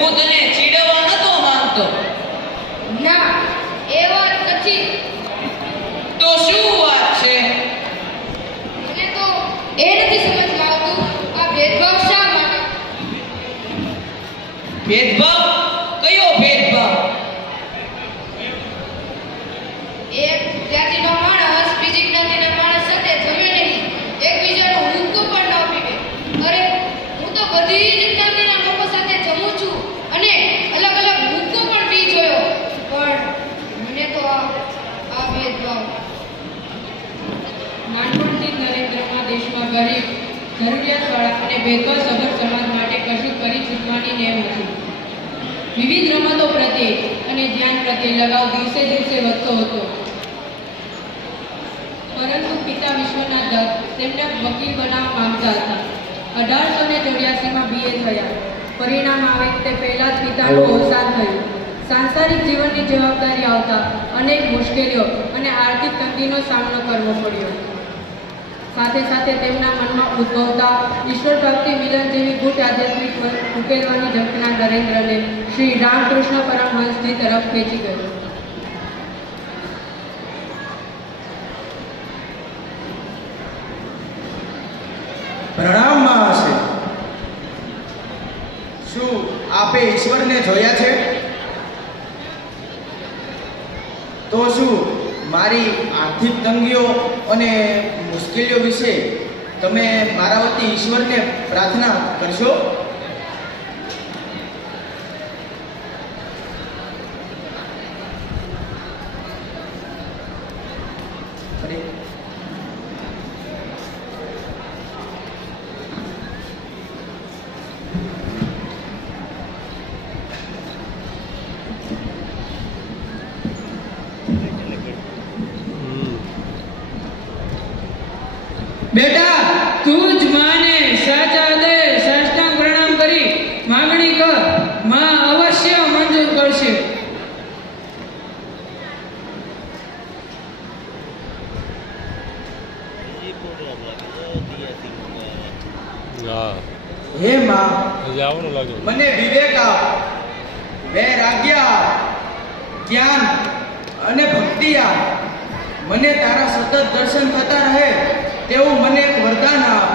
હું તને ચીડવા નતો માંગતો. ના, એ વાત નથી. તો શું વાત છે? મને તો એ નથી સમજમાં આવતું આ ભેદભાવ શા માટે? ભેદભાવ? કયો ભેદભાવ? એક જ્ઞાતિનો માણસ બીજી જ્ઞાતિના માણસ સાથે જમે નહીં, એકબીજાનો હુક્કો પણ ન પીવે. અરે, હું તો બધી જ જ્ઞાતિના લોકો સાથે જમું છું અને અલગ અલગ હુક્કો પણ પી જોયો, પણ મને તો આ ભેદભાવ. નાનપણથી નરેન્દ્રમાં દેશમાં ગરીબ, જરૂરિયાતવાળા અને ભેદભાવ સભર સમાજ માટે કશું કરી છૂટવાની નેમ હતી. વિવિધ રમતો પ્રત્યે અને ધ્યાન પ્રત્યે લગાવ દિવસે દિવસે વધતો હતો. પરંતુ પિતા વિશ્વનાથ દત્ત તેમને વકીલ બનાવવા માંગતા હતા. 1884માં BA થયા. પરિણામ આવે તે પહેલા જ પિતાનું અવસાન થયું. સાંસારિક જીવનની જવાબદારી આવતા અનેક મુશ્કેલીઓ અને આર્થિક તંગીનો સામનો કરવો પડ્યો. સાથે સાથે તેમના મનમાં ઉદ્ભવતા ઈશ્વર પ્રાપ્તિ મિલન જેવી ગુટ આધ્યાત્મિક ઉકેલવાની ઝંખના નરેન્દ્રને શ્રી રામકૃષ્ણ પરમહંસજી તરફ ખેંચી ગયો. પ્રણામ મહાશય. શું આપે ઈશ્વરને જોયા છે? તો શું મારી આર્થિક તંગીઓ અને મુશ્કેલીઓ વિશે તમે મારા વતી ઈશ્વરને પ્રાર્થના કરશો? બેટા, તું જ માને સાચા હૃદય સાષ્ટાંગ પ્રણામ કરી માંગણી કર. માં અવશ્ય મંજૂર કરશે. હે માં, મને વિવેક આપ, વૈરાગ્ય આપ, જ્ઞાન અને ભક્તિ આપ. મને તારા સતત દર્શન થતા રહે તેવું મને એક વરદાન આપ.